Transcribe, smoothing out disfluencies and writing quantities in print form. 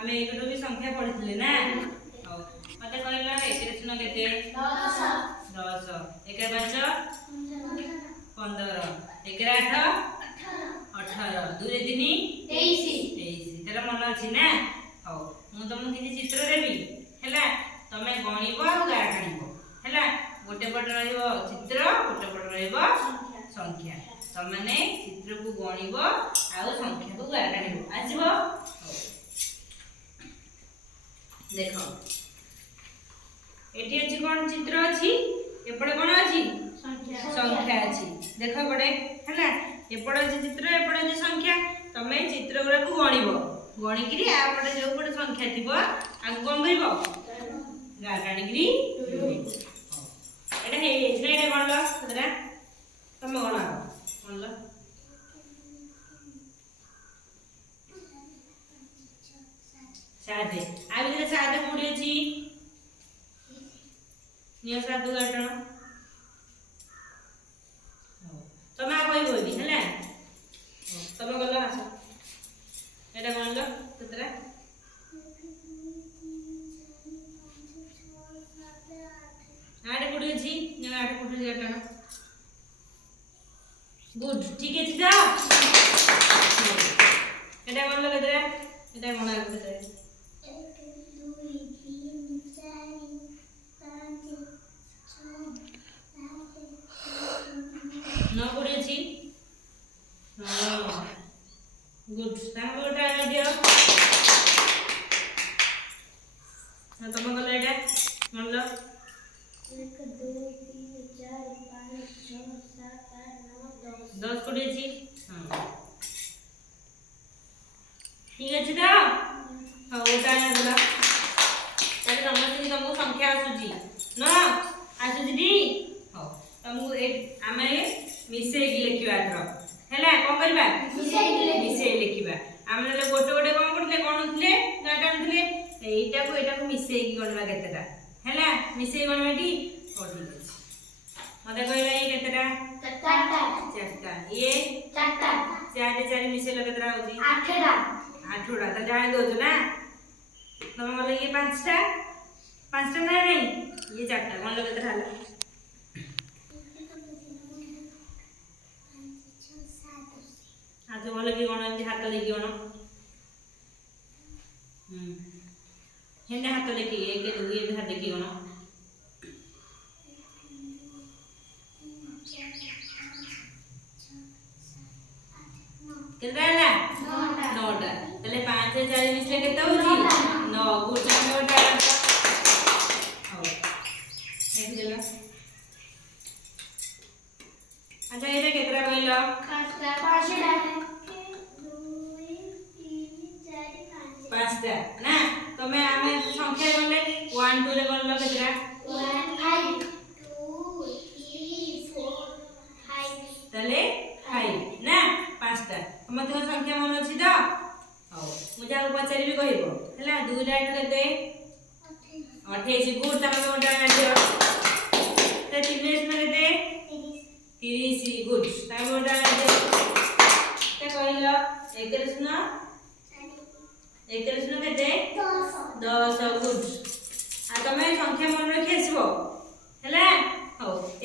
आमे एकटो भी संख्या पढ़िथिले ना हो मते कहला एके सुन केते 10 एके 5 15 एके 8 18 2 रे 3 23 तेरा मन अछि ना हो मु तुमको किछि चित्र देबी हैला तमे गणिबो आ गार काढिबो हैला गोटे पट रहइबो चित्र गोटे पट रहइबो संख्या तमने चित्र को गणिबो आ संख्या को गार काढिबो आजिबो देखो एठी अछि कोन चित्र अछि एपडे कोन अछि संख्या अछि देखो पडे हैला एपडे अछि चित्र एपडे अछि संख्या तमे चित्र गुरा को गणिबो गणिकरी आ पडे जो पडे संख्या थिबो आ कोन करिबो गार काढिकरी एटा हे एटा कोन ल तरा तमे कोन ल सादे आ बिरे सादे कोडी अछि निया सादु गाटन तमे आ कोइ बोली हैला तमे गला आस एटा कोन ल ततरा आडे कोडी अछि निया आडे कोडी गाटन गुड ठीक अछि जा एटा कोन ल ततरा एटा कोन आ ततरा न कोडी अछि गुड तांगो टा दियो ना तमे गला एटा मन ल 1 2 3 4 5 6 7 8 9 10 कोडी अछि हां ठीक अछि त हां ओटा ना गला ताले समझि तुमको संख्या आसुजी न आसुजी डी हां तुमको ए आमे मिसे की लिखिबा एथरो हैला कोन करबा मिसे लिखिबा आमे ले गोटे गोटे कोन करले कोन होतले गाटा होतले एटा को मिसे की गणवा केतेटा हैला मिसे गणवाटी हो ठीक अछि मते कहला ए केतेटा चारटा ये चारटा 4 रे 4 मिसे ल केतेटा होजी 8टा त जाने दो ना तमे बोले ये 5टा नहीं ये 4टा कोन ल केतेटा हला आज बोले कि कोन एंती हाथ देखि कोन हेने हाथ देखि 1 2 ये हाथ देखि कोन केतना हला 9टा तले 5 से 4 मिसले केते होजी 9 गुड 9टा हो हेत देला अच्छा एटा केतरा कहलो 5टा ना तमे आमे संख्या गले 1 2 रे गलो केतरा 1 5 2 3 4 5 तले 5 ना 5टा तमे तो संख्या मन अछि त हो मुजा को पचारि भी कहिबो हैला 2 रे 8 केते 28 गुड तमे ओटा ना दियो ते 3 में केते 30 गुड तमे ओटा ना दियो ते कहलो 1 सुनो 1 सुनो केते 10 गुड आ तमे संख्या मन रखि आसीबो हैला हो